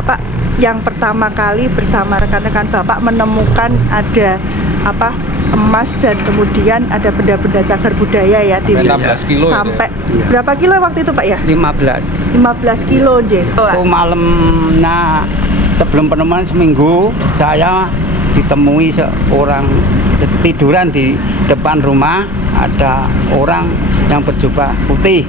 Bapak yang pertama kali bersama rekan-rekan Bapak menemukan ada emas dan kemudian ada benda-benda cagar budaya ya di 16 kilo sampai ya. Berapa kilo waktu itu Pak ya? 15 kilo nje. itu malamnya sebelum penemuan seminggu saya ditemui seorang tiduran di depan rumah, ada orang yang berjubah putih.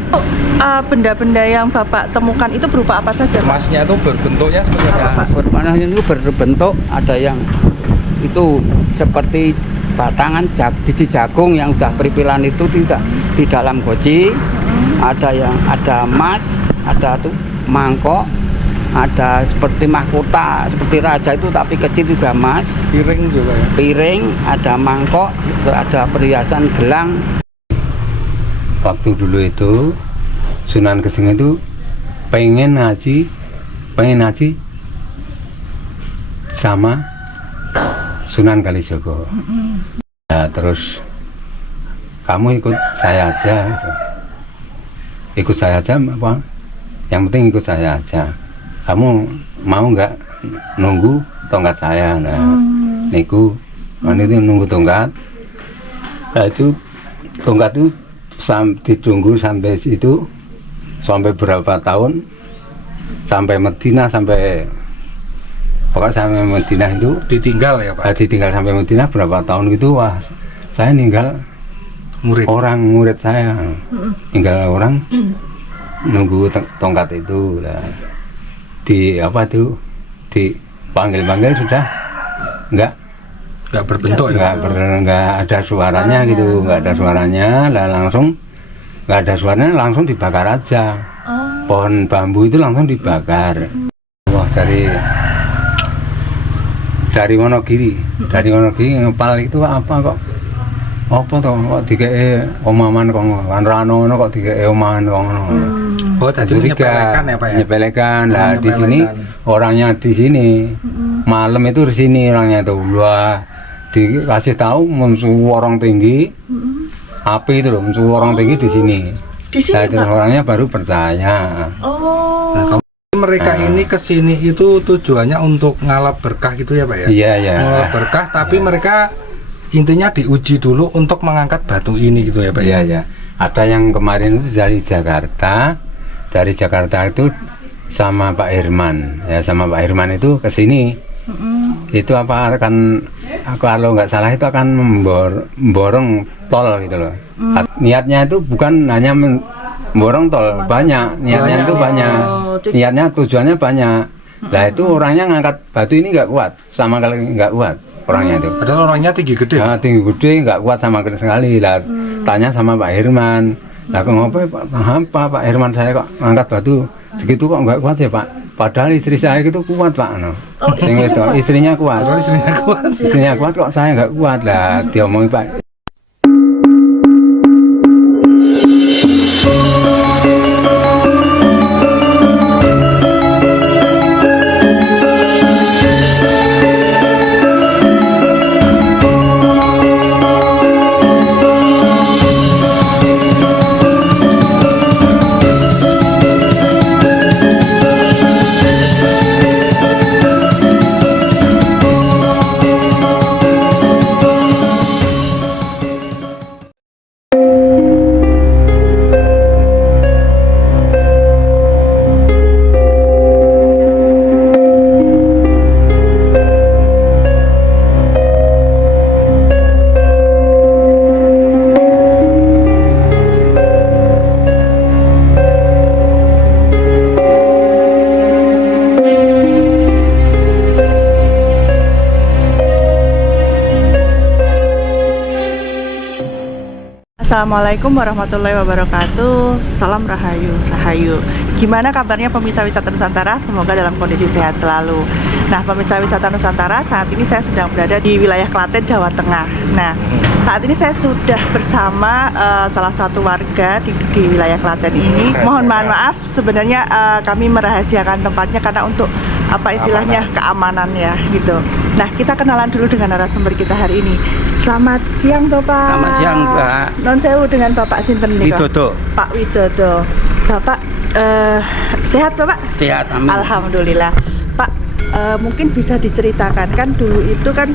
Benda-benda yang Bapak temukan itu berupa apa saja Pak? Emasnya itu berbentuknya seperti apa? Bermananya itu berbentuk, ada yang itu seperti batangan biji jagung yang sudah peripilan itu tidak di dalam goci, ada emas, ada tuh mangkok, ada seperti mahkota seperti raja itu tapi kecil juga emas, Piring juga ya? piring, ada mangkok, ada perhiasan gelang. Waktu dulu itu Sunan Geseng itu pengen ngaji sama Sunan Kalijogo. Nah, terus kamu ikut saya aja gitu. Ikut saya aja apa? Yang penting ikut saya aja. Kamu mau nggak nunggu tongkat saya? Nah, niku itu nunggu tongkat. Nah, itu tongkat itu ditunggu sampai situ sampai berapa tahun, sampai Madinah, pokoknya sampai Madinah itu Ditinggal ya Pak? ditinggal sampai Madinah berapa tahun gitu. Wah, saya ninggal murid saya, tinggal orang nunggu tongkat itu lah. Dipanggil sudah nggak berbentuk ya? nggak ada suaranya gitu, nggak ada suaranya lah, langsung nggak ada suaranya, langsung dibakar aja. Pohon bambu itu langsung dibakar. Wah, dari Wonogiri ngepal itu apa kok dikei omaman kok kan rano kok dikei omaman kok ngono. Oh, tadi menyepelekan ya Pak ya? Menyepelekan. Nah, di sini orangnya di sini. Malam itu di sini orangnya itu. Wah, dikasih tahu musuh orang tinggi. Api itu loh, musuh orang tinggi di sini. Di sini Nah, orangnya baru percaya. Oh. Mereka ini kesini itu tujuannya untuk ngalap berkah gitu ya Pak ya? Iya. Ngalap berkah, tapi mereka intinya diuji dulu untuk mengangkat batu ini gitu ya Pak ya? Iya. Ada yang kemarin itu dari Jakarta itu sama Pak Herman. Ya, sama Pak Herman itu kesini. Itu kalau nggak salah itu akan memborong tol gitu loh. Niatnya itu bukan hanya memborong tol, banyak. Niatnya itu banyak. Niatnya tujuannya banyak. Lah itu orangnya ngangkat batu ini nggak kuat, sama kali nggak kuat orangnya itu. Padahal orangnya tinggi gede. Nah, tinggi gede nggak kuat sama sekali. Lah tanya sama Pak Herman. Lah apa Pak Herman, saya kok ngangkat batu segitu kok nggak kuat ya Pak? Padahal istri saya itu kuat Pak. Istrinya kuat. Istrinya kuat kok saya nggak kuat. Lah diomongin Pak. Assalamualaikum warahmatullahi wabarakatuh. Salam Rahayu. Gimana kabarnya pemirsa wisata Nusantara? Semoga dalam kondisi sehat selalu. Nah, pemirsa wisata Nusantara, saat ini saya sedang berada di wilayah Klaten, Jawa Tengah. Nah, saat ini saya sudah bersama salah satu warga di wilayah Klaten ini. Mohon maaf, sebenarnya kami merahasiakan tempatnya karena untuk apa istilahnya keamanan ya gitu. Nah, kita kenalan dulu dengan narasumber kita hari ini. Selamat siang Bapak. Selamat siang Mbak. Non sewu dengan Bapak sinten nih? Widodo. Pak Widodo. Bapak sehat Bapak? Sehat, amin. Alhamdulillah. Pak, mungkin bisa diceritakan kan dulu itu kan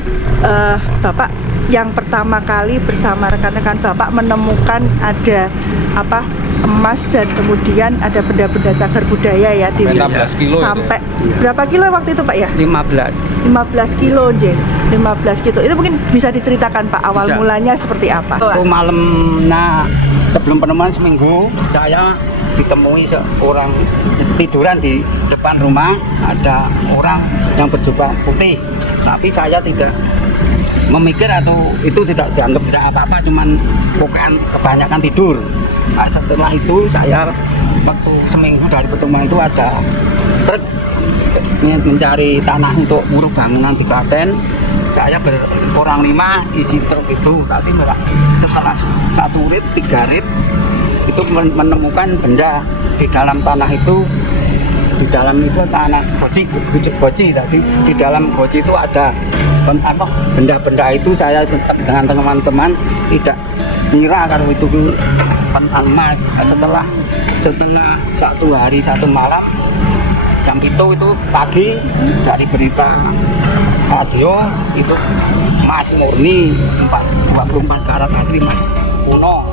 Bapak yang pertama kali bersama rekan-rekan Bapak menemukan ada apa emas dan kemudian ada benda-benda cagar budaya ya di 16 kilo sampai Iya. berapa kilo waktu itu Pak ya? 15. 15 kilo J. 15 kilo. Itu mungkin bisa diceritakan Pak awal Bisa. mulanya seperti apa? Itu malam, nah sebelum penemuan seminggu saya ditemui seorang tiduran di depan rumah, ada orang yang berjubah putih, tapi saya tidak memikir atau itu tidak dianggap tidak apa-apa, cuman bukan kebanyakan tidur. Nah, setelah itu saya waktu seminggu dari pertemuan itu ada truk mencari tanah untuk buruh bangunan di Klaten. Saya berorang 5 isi truk itu, tapi setelah 1 rit 3 rit itu menemukan benda di dalam tanah itu. Di dalam itu tanah goji tadi, di dalam goji itu ada benda-benda itu. Saya tetap dengan teman-teman tidak kira kalau itu emas. Setelah 1 hari 1 malam jam itu pagi dari berita radio itu emas murni 24 karat asli emas kuno.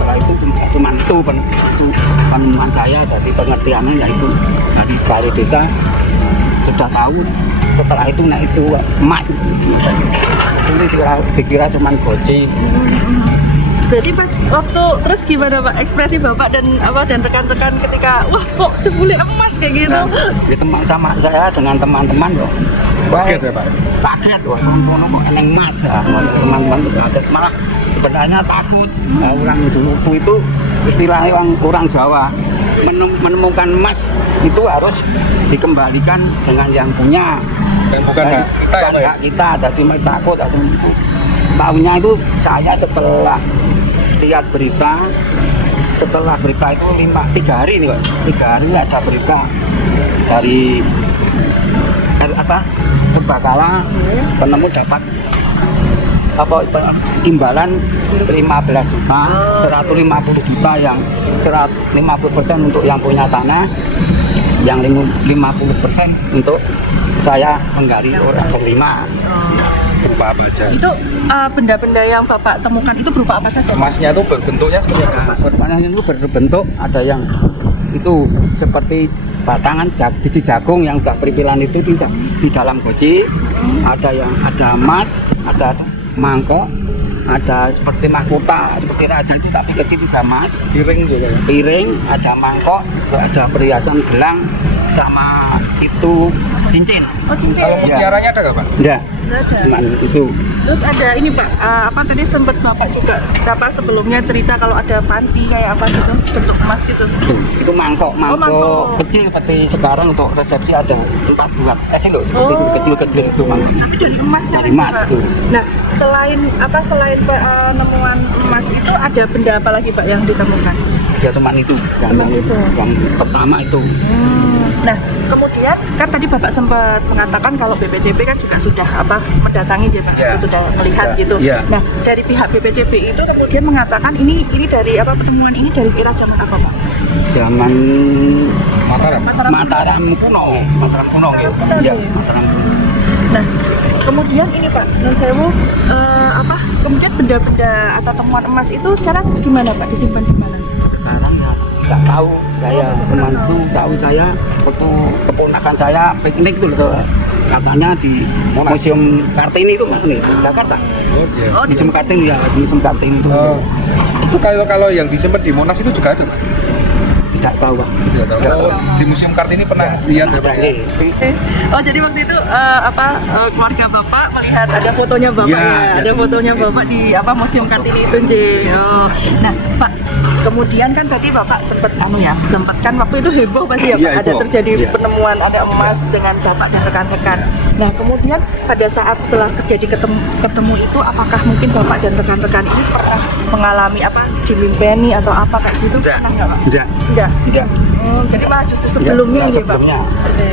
Setelah itu cuma itu penemuan saya, jadi pengertiannya yaitu dari balai desa sudah tahu. Setelah itu nah itu emas ini dikira cuma goji. Berarti pas waktu terus gimana Pak ekspresi Bapak dan rekan-rekan ketika wah kok dibeli emas kayak gitu? Nah, di teman sama saya dengan teman-teman loh. Kaget ya Pak? Kaget wah kono kok eneng emas ya. Teman-teman itu kaget, malah sebenarnya takut. Nah, orang dulu itu istilahnya orang Jawa menemukan emas itu harus dikembalikan dengan yang punya. Dan bukan hak kita ya Pak ya? Hak kita, jadi mereka takut atau itu. Tahunya itu saya setelah lihat berita, setelah berita itu 3 hari nih Pak. 3 hari ada berita dari Purbakala penemu dapat imbalan 15 juta, 150 juta yang 50% untuk yang punya tanah, yang 50% untuk saya menggali orang berlima. Berupa apa aja? Itu benda-benda yang Bapak temukan itu berupa apa saja? Emasnya itu bentuknya seperti apa? Berpanahnya itu berbentuk, ada yang itu seperti batangan biji jagung yang sudah peripilan itu tidak di dalam goji, ada emas, ada mangkok, ada seperti mahkota seperti raja itu tapi kecil juga emas, Piring juga ya? piring, ada mangkok, ada perhiasan gelang sama itu cincin. Oh cincin. Kalau mutiaranya ada nggak Pak? Enggak, Nggak ada. cuman itu. Terus ada ini Pak, tadi sempat Bapak juga sebelumnya cerita kalau ada panci kayak apa gitu, bentuk emas gitu. Itu mangkok mangkok. kecil seperti sekarang untuk resepsi ada tempat buat loh, seperti itu kecil-kecil itu mangkok. Tapi dari emas kan? Dari emas, Pak? itu. Nah, selain penemuan emas itu ada benda apa lagi Pak yang ditemukan? Ya cuman itu yang pertama itu. Nah, kemudian kan tadi Bapak sempat mengatakan kalau BPJP kan juga sudah mendatangi ya Pak, Ya. sudah melihat Ya. gitu. Ya. Nah, dari pihak BPJP itu kemudian mengatakan ini dari pertemuan ini dari era zaman apa Pak? Zaman Mataram? Mataram kuno ya. Iya, Mataram kuno. Nah, kemudian ini Pak, menurut saya kemudian benda-benda atau temuan emas itu sekarang gimana Pak, disimpan di mana? Sekarang nggak tahu, saya teman itu tahu saya waktu keponakan saya piknik itu loh, katanya di Museum Kartini itu mana nih, Jakarta. Oh iya. Oh, Museum Kartini ya, Museum Kartini itu. Oh. Itu kalau yang disimpan di Monas itu juga ada Pak? Tidak tahu Pak. Tidak tahu. Oh, di Museum Kartini pernah lihat ya Pak? Ya? Oh jadi waktu itu keluarga Bapak melihat ada fotonya Bapak Ya, ada fotonya Bapak di Museum Kartini itu J. Oh. Nah Pak, kemudian kan tadi Bapak sempat kan waktu itu heboh pasti ya Pak, Iya, ada heboh. terjadi Iya. penemuan ada emas dengan Bapak dan rekan-rekan. Nah kemudian pada saat setelah terjadi ketemu itu, apakah mungkin Bapak dan rekan-rekan ini pernah mengalami dimimpeni atau apa kayak gitu? Tidak. Pernah nggak Pak? Tidak. Enggak. Oh, jadi malah justru sebelumnya Ya, ya, Pak. sebelumnya. Oke.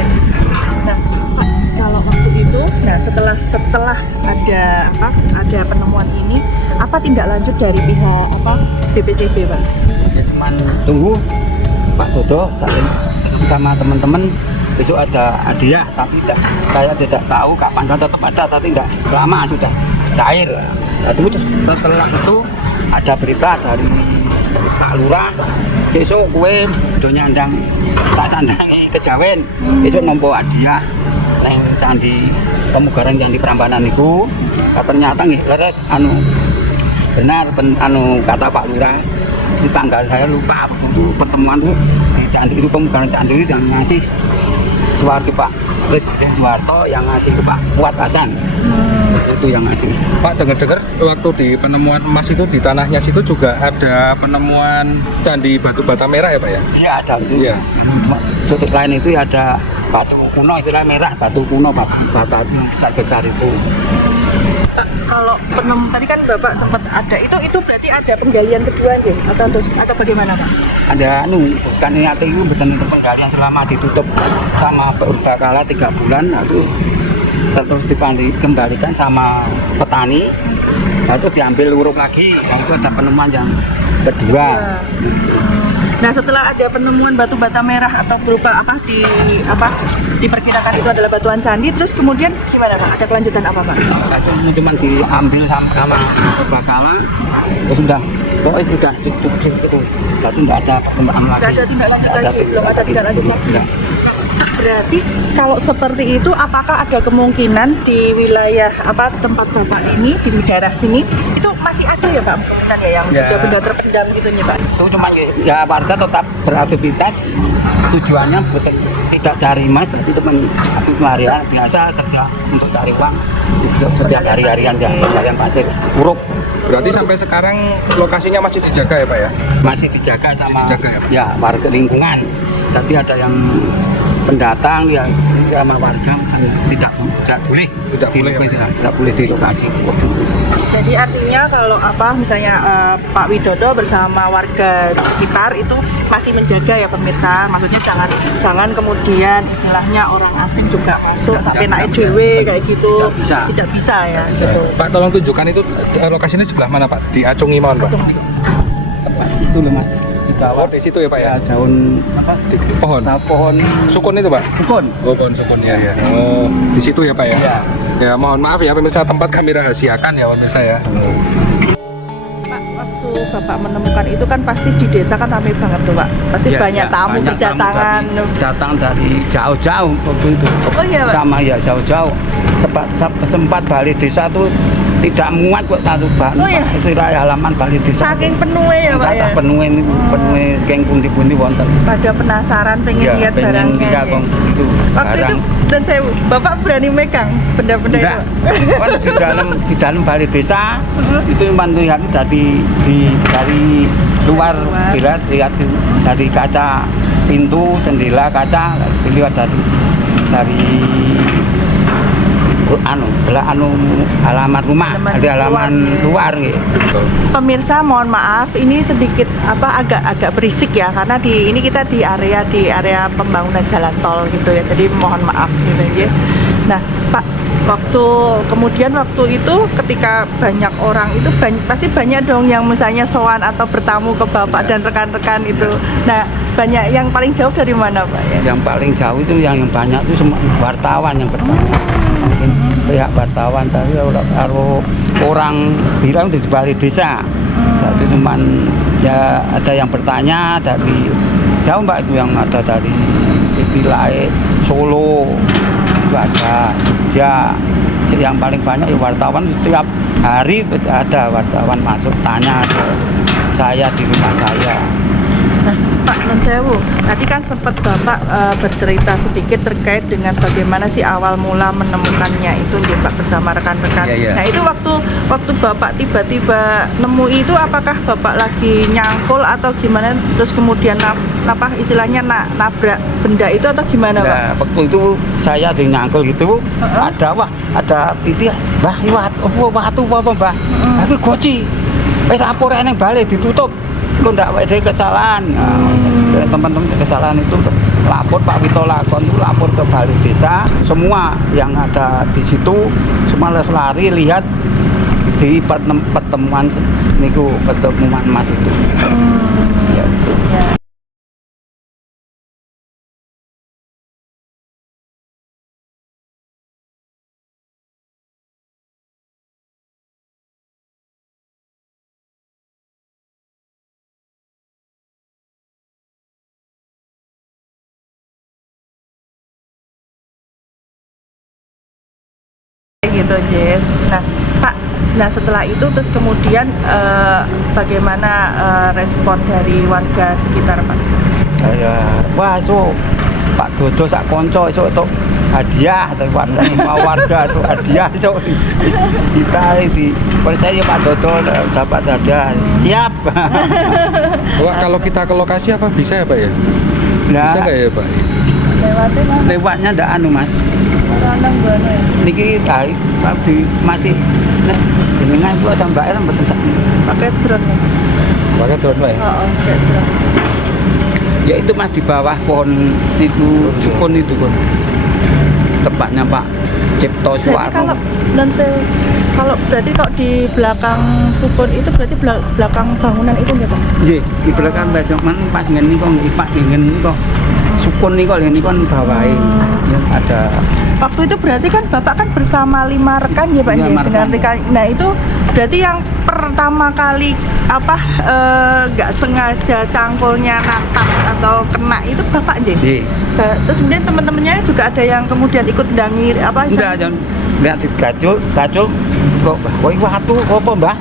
Nah, kalau waktu itu, setelah ada penemuan ini, apa tindak lanjut dari pihak BPJP, Pak? Ya cuman tunggu Pak Dodo sama teman-teman besok ada hadiah, tapi saya tidak tahu kapan, dan tetap ada, tapi tidak lama sudah cair. Nah, terus setelah itu ada berita dari Pak Lurah, besok kue do nyandang tak sandangi kejawen, besok nompo hadiah neng candi pemugaran Candi Prambanan itu. Ternyata nggih leres benar kata Pak Lurah. Di tanggal saya lupa waktu itu pertemuan itu di candi itu, pemugaran candi itu yang ngasih Soeharto, Pak Presiden Soeharto yang ngasih ke Pak Fuad Hasan. Itu yang ngasih. Pak, dengar-dengar waktu di penemuan emas itu di tanahnya situ juga ada penemuan candi batu bata merah ya Pak ya? Iya ada itu. Iya. Titik lain itu ada batu kuno, istilah merah, batu kuno, bata itu besar-besar itu. Kalau tadi kan Bapak sempat ada itu berarti ada penggalian kedua sih atau bagaimana Pak? Ada bukan niat itu betul penggalian selama ditutup sama Purbakala 3 bulan, lalu terus dikembalikan sama petani, lalu diambil uruk lagi, dan itu ada penemuan yang kedua. Nah, setelah ada penemuan batu bata merah atau berupa diperkirakan itu adalah batuan candi, terus kemudian gimana Pak? Ada kelanjutan apa Pak? Itu cuma diambil sama Purbakala, terus sudah cukup itu, lalu tidak ada perkembangan lagi. Tidak ada tindak lanjut lagi, belum ada tindak lanjut lagi. Berarti kalau seperti itu, apakah ada kemungkinan di wilayah tempat Bapak ini di daerah sini itu masih ada ya Pak kemungkinan ya yang sudah benda terpendam gitu nih Pak? Itu cuma ya warga tetap beraktivitas, tujuannya betul tidak cari emas, tapi teman pelarian biasa kerja untuk cari uang setiap hari-harian ya, pencarian pasir uruk. Berarti sampai sekarang lokasinya masih dijaga ya Pak ya? Masih dijaga sama ya, Pak? Warga lingkungan. Tadi ada yang pendatang yang sama warga tidak boleh di lokasi. Jadi artinya kalau misalnya Pak Widodo bersama warga sekitar itu masih menjaga ya pemirsa, maksudnya jangan kemudian istilahnya orang asing juga masuk sampai naik dewe kayak gitu, tidak bisa ya. Gitu. Pak, tolong tunjukkan itu lokasinya sebelah mana Pak? Diacungi mohon Pak. Itu loh Mas. Oh, di situ ya Pak ya? Daun di pohon. Pohon sukun itu Pak? Sukun. Oh, pohon sukun ya. Oh, di situ ya Pak ya? Iya. Ya, mohon maaf ya pemirsa, tempat kami rahasiakan ya pemirsa ya. Pak, waktu Bapak menemukan itu kan pasti di desa kan ramai banget tuh Pak. Pasti banyak tamu berdatangan. Datang dari jauh-jauh waktu itu. Oh iya Pak? Sama ya jauh-jauh. Sempat balik desa tuh tidak muat kok satu bahan. Oh iya? Istilah halaman balik desa. Saking penuhnya ya Pak ya? Penuhin keng pundi-pundi wonten. Pada penasaran pengen lihat barangnya. Iya, itu waktu barang. Itu dan saya Bapak berani megang benda-benda itu. Kan di dalam balai desa itu melihat dari luar dilihat dari kaca pintu jendela kaca dilihat dari halaman rumah, di halaman luar gitu. Pemirsa mohon maaf ini sedikit agak berisik ya karena ini kita di area pembangunan jalan tol gitu ya, jadi mohon maaf gitu ya. Nah Pak, waktu itu ketika banyak orang itu pasti banyak dong yang misalnya sowan atau bertamu ke Bapak dan rekan-rekan itu. Nah banyak yang paling jauh dari mana Pak ya? Yang paling jauh itu yang banyak itu semua wartawan yang bertanya. Pihak wartawan tadi kalau orang bilang di balai desa, jadi cuman ya ada yang bertanya dari jauh Mbak, itu yang ada dari istilah Solo, itu ada Jogja. Yang paling banyak ya wartawan, setiap hari ada wartawan masuk tanya ke saya di rumah saya. Nah, Pak Nun Sewu, tadi kan sempat Bapak bercerita sedikit terkait dengan bagaimana sih awal mula menemukannya itu nih Pak bersama rekan-rekan. Nah itu waktu Bapak tiba-tiba nemu itu, apakah Bapak lagi nyangkul atau gimana? Terus kemudian istilahnya nabrak benda itu atau gimana Pak? Nah, waktu itu saya di nyangkul gitu, ada titik, Mbah, watu apa Mbah? Tapi goci, lapor yang balik ditutup. Itu tidak ada kesalahan. Teman-teman kesalahan itu lapor Pak Wito Lakon, itu lapor ke balai desa, semua yang ada di situ semua lari lihat di pertemuan emas itu. Ya, itu. gitu, Jess. Nah, Pak, nah setelah itu terus kemudian bagaimana respon dari warga sekitar, Pak? Wah, so Pak Dodo sak konco so untuk hadiah dari warga itu hadiah so kita di percaya Pak Dodo dapat hadiah siap. Wah, kalau kita ke lokasi apa bisa ya Pak ya? Nah, Bisa nggak ya Pak? Lewatnya mana? lewatnya ndak anu Mas. Orang Bono ya? Niki tadi masih nek jenengan kula sampai mboten sak. Pakai drone ya? Pakai drone Pak ya? Oh, pakai drone. Ya itu Mas di bawah pohon itu sukun itu kok. Tepatnya Pak Cipto Berarti Suwarno. kalau berarti kok di belakang sukun itu berarti belakang bangunan itu ya, Pak? Nggih, di belakang baju man pas ngene kok nggih Pak ngene kok. Sukun niku lho niku kan bawahe. Ya, ada Waktu itu berarti kan Bapak kan bersama 5 rekan ya Pak ya? 5 Dengan rekan. rekan. Nah itu berarti yang pertama kali nggak sengaja cangkulnya natap atau kena itu Bapak aja? nggih. Terus kemudian teman-temannya juga ada yang kemudian ikut dangir apa? Enggak, jangan enggak digacul kok iki watu apa, Mbah?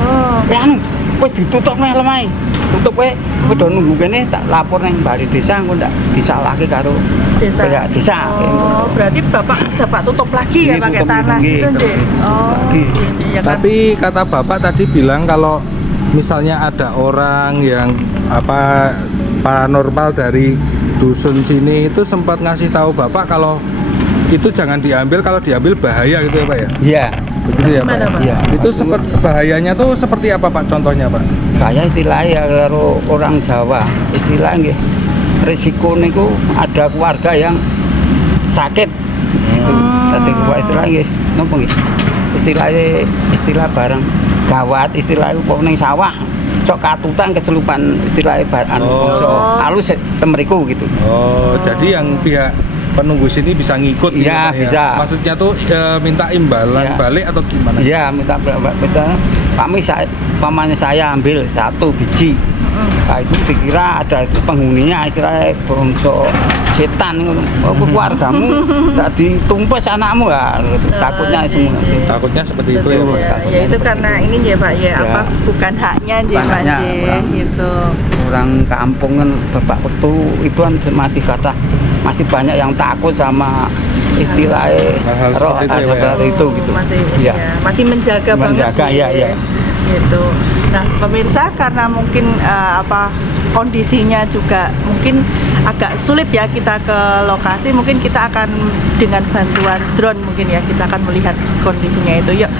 Oh. Ya anu, wis ditutup neh lemai. Tutup kowe udah nunggu kene tak lapor nang bari desa engko ndak disalahke karo Desa. pihak desa. Oh, berarti Bapak tutup lagi ya Nggih, pakai tutup tanah nggih, gitu, tutup, Jek? tutup Oh, lagi. iya kan? Tapi kata Bapak tadi bilang kalau misalnya ada orang yang paranormal dari dusun sini itu sempat ngasih tahu Bapak kalau itu jangan diambil, kalau diambil bahaya gitu ya Pak ya? Iya. Begitu ya Pak? Gimana, Pak? Iya. Itu sempat bahayanya tuh seperti apa Pak contohnya Pak? Kayak istilahnya ya karo orang Jawa, istilahnya nggih. Risiko niku ada keluarga yang sakit gitu. Dadi kuwi istilahnya nggih napa nggih? Istilah barang gawat, istilah upah ning sawah sok katutan kecelupan istilahnya bangsa alus temriku gitu. Oh, jadi yang pihak penunggu sini bisa ngikut gitu, Iya, Pak, ya? bisa. Maksudnya tuh minta imbalan Iya. balik atau gimana? Iya, minta kami pamannya saya ambil 1 biji. Nah, itu dikira ada itu penghuninya istilahnya bangsa setan keluargamu enggak ditumpes anakmu ya takutnya semua. Takutnya seperti itu ya Betul. Pak? Ya itu karena ini ya Pak ya, Ya. bukan haknya dia Bukan Pak haknya, J, Pak. gitu. Orang kampung kan bapak itu kan masih masih banyak yang takut sama istilahnya Hal-hal roh seperti itu ya, Pak, ya? seperti itu gitu. Masih Iya. ya, masih menjaga Menjaga, banget iya, iya. gitu. Nah pemirsa, karena mungkin kondisinya juga mungkin agak sulit ya kita ke lokasi, mungkin kita akan dengan bantuan drone mungkin ya kita akan melihat kondisinya itu. Yuk.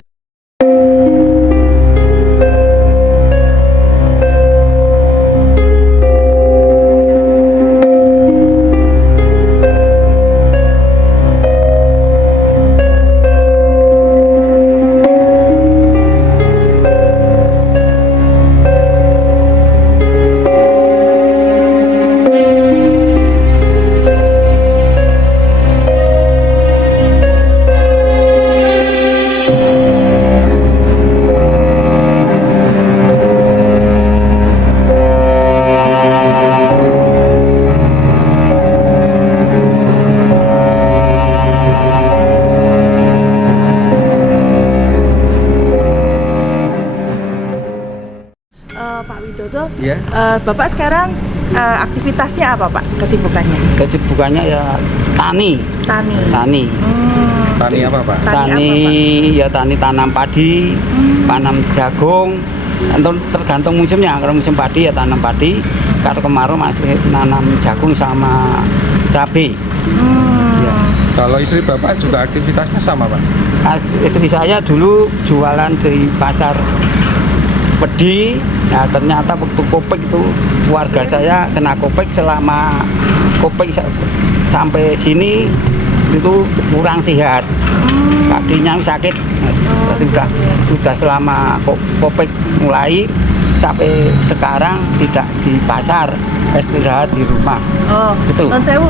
Pak Widodo, Ya. Bapak sekarang aktivitasnya apa Pak? Kesibukannya? Kesibukannya ya tani. Tani. Tani apa Pak? Tani Ya tani tanam padi, tanam jagung. Tergantung musimnya. Kalau musim padi ya tanam padi. Kalau kemarau masih nanam jagung sama cabai. Ya. Kalau istri Bapak juga aktivitasnya sama Pak? Istri saya dulu jualan di pasar Pedi. Nah ternyata waktu Kopek itu keluarga saya kena Kopek, selama Kopek sampai sini itu kurang sehat, kakinya sakit. Jadi sudah selama Kopek mulai sampai sekarang tidak di pasar, istirahat di rumah. Oh, Betul. Nun Sewu,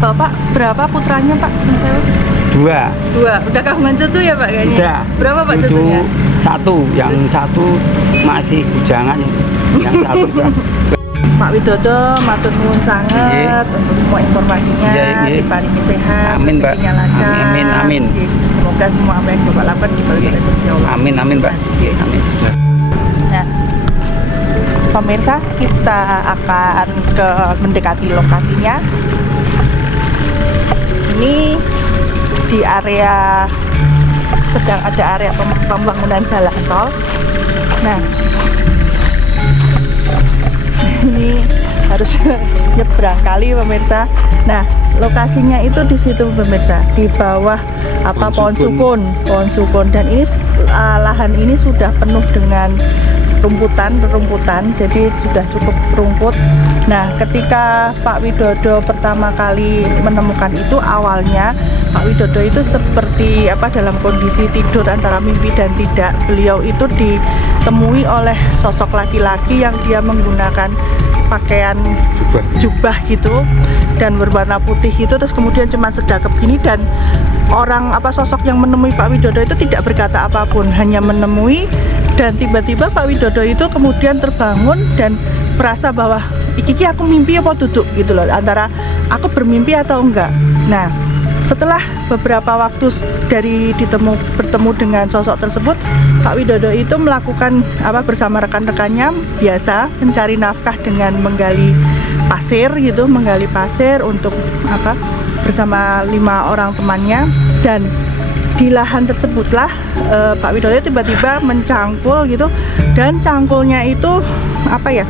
Bapak berapa putranya Pak? Nun Sewu? 2. Udah kagungan cucu ya Pak kayaknya? Udah. Berapa Pak Cucu cucunya? 1, yang 1 masih bujangan, yang 1 sudah Pak Widodo, matur nuwun sangat untuk semua informasinya, Iya, iya. diparingi sehat, Amin, Mbak. rezekinya lancar. Amin, amin. Oke, semoga semua apa yang Bapak lakukan dibalik oleh Gusti Allah. Amin, amin, Mbak. Oke. Amin. Nah, pemirsa, kita akan mendekati lokasinya. Ini di area sedang ada area pembangunan jalan tol. Nah, ini harus nyebrang kali pemirsa. Nah, lokasinya itu di situ pemirsa, di bawah apa pohon sukun, dan ini lahan ini sudah penuh dengan rerumputan, jadi sudah cukup rumput. Nah, ketika Pak Widodo pertama kali menemukan itu, awalnya Pak Widodo itu seperti apa, dalam kondisi tidur antara mimpi dan tidak. Beliau itu ditemui oleh sosok laki-laki yang dia menggunakan pakaian jubah gitu dan berwarna putih itu, terus kemudian cuma sedakep gini, dan orang apa sosok yang menemui Pak Widodo itu tidak berkata apapun, hanya menemui. Dan tiba-tiba Pak Widodo itu kemudian terbangun dan merasa bahwa iki aku mimpi apa duduk gitu loh, antara aku bermimpi atau enggak. Nah, setelah beberapa waktu dari bertemu dengan sosok tersebut, Pak Widodo itu melakukan apa bersama rekan-rekannya biasa mencari nafkah dengan menggali pasir gitu, menggali pasir untuk apa bersama 5 orang temannya. Dan di lahan tersebutlah Pak Widodo tiba-tiba mencangkul gitu, dan cangkulnya itu apa ya,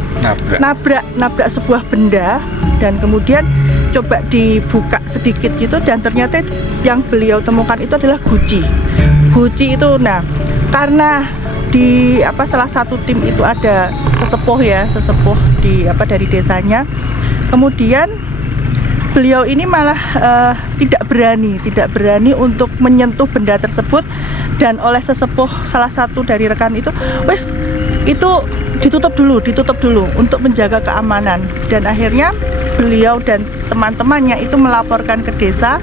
nabrak sebuah benda, dan kemudian coba dibuka sedikit gitu, dan ternyata yang beliau temukan itu adalah guci itu. Nah, karena di apa salah satu tim itu ada sesepuh di apa dari desanya, kemudian beliau ini malah tidak berani untuk menyentuh benda tersebut, dan oleh sesepuh salah satu dari rekan itu, wes itu ditutup dulu untuk menjaga keamanan. Dan akhirnya beliau dan teman-temannya itu melaporkan ke desa,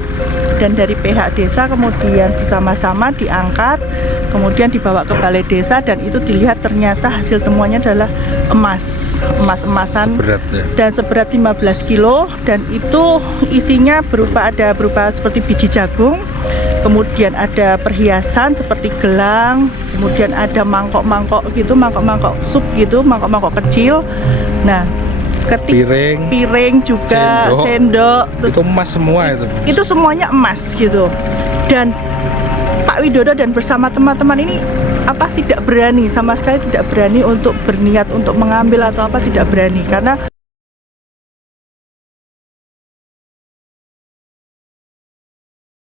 dan dari pihak desa kemudian bersama-sama diangkat, kemudian dibawa ke balai desa, dan itu dilihat ternyata hasil temuannya adalah emasan dan seberat 15 kilo, dan itu isinya berupa seperti biji jagung, kemudian ada perhiasan seperti gelang, kemudian ada mangkok sup gitu, mangkok kecil. Nah, piring juga, sendok, itu emas semua itu semuanya emas gitu. Dan Pak Widodo dan bersama teman-teman ini apa sama sekali tidak berani untuk berniat untuk mengambil atau apa, tidak berani, karena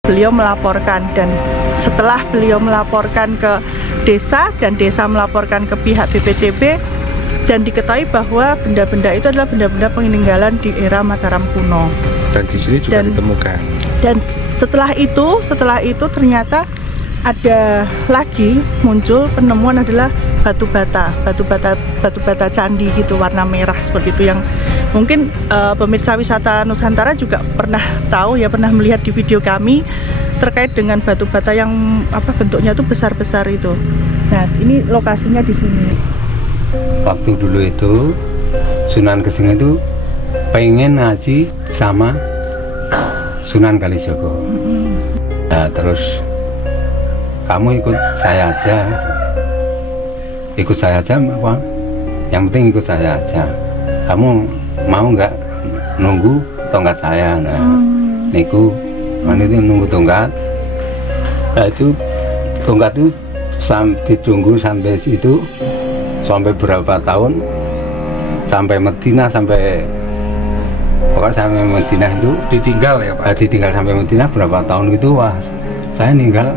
beliau melaporkan. Dan setelah beliau melaporkan ke desa dan desa melaporkan ke pihak BPCB, dan diketahui bahwa benda-benda itu adalah benda-benda peninggalan di era Mataram kuno, dan di sini juga ditemukan. Dan setelah itu ternyata ada lagi muncul penemuan adalah batu bata candi gitu, warna merah seperti itu, yang mungkin pemirsa wisata Nusantara juga pernah tahu ya, pernah melihat di video kami terkait dengan batu bata yang apa bentuknya tuh besar-besar itu. Nah, ini lokasinya di sini. Waktu dulu itu Sunan Geseng itu pengen ngaji sama Sunan Kalijogo. Nah, terus kamu ikut saya aja, apa? Yang penting ikut saya aja. Kamu mau nggak nunggu tongkat saya? Nah, niku, itu nunggu tongkat. Nah, itu tongkat itu ditunggu sampai situ, sampai berapa tahun, sampai Medina, pokoknya sampai Medina itu ditinggal ya Pak? Ditinggal sampai Medina berapa tahun gitu. Wah, saya ninggal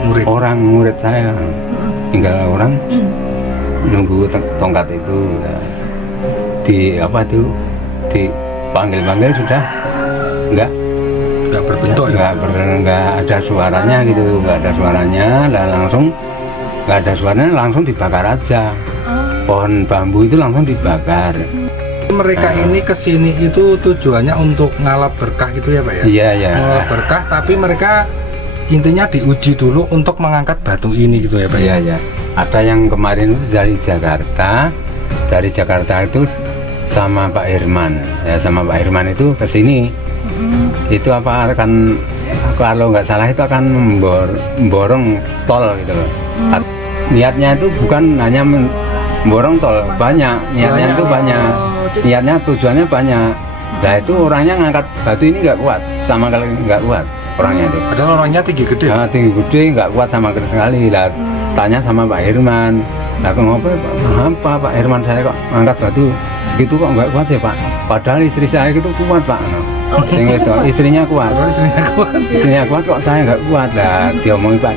murid saya, tinggal orang nunggu tongkat itu. Nah, dipanggil sudah nggak berbentuk ya, nggak ada suaranya gitu, nggak ada suaranya, langsung dibakar aja. Pohon bambu itu langsung dibakar. Mereka ini kesini itu tujuannya untuk ngalap berkah gitu ya Pak ya? Iya. Ngalap berkah, tapi mereka intinya diuji dulu untuk mengangkat batu ini gitu ya Pak? Iya. Ada yang kemarin itu dari Jakarta itu sama Pak Herman. Ya sama Pak Herman itu ke sini. Itu apa akan kalau nggak salah itu akan memborong tol gitu loh. Niatnya itu bukan hanya memborong tol, banyak niatnya itu banyak. Niatnya tujuannya banyak. Nah itu orangnya ngangkat batu ini nggak kuat, sama kali nggak kuat orangnya itu. Padahal orangnya tinggi gede. Nah, tinggi gede nggak kuat sama sekali. Lah tanya sama Pak Herman. Nah aku ngobrol, apa Pak Herman saya kok ngangkat batu gitu kok nggak kuat ya Pak? Padahal istri saya itu kuat Pak. No. Istrinya kuat. Padahal istrinya kuat. Istrinya kuat kok saya nggak kuat lah. Diomongin Pak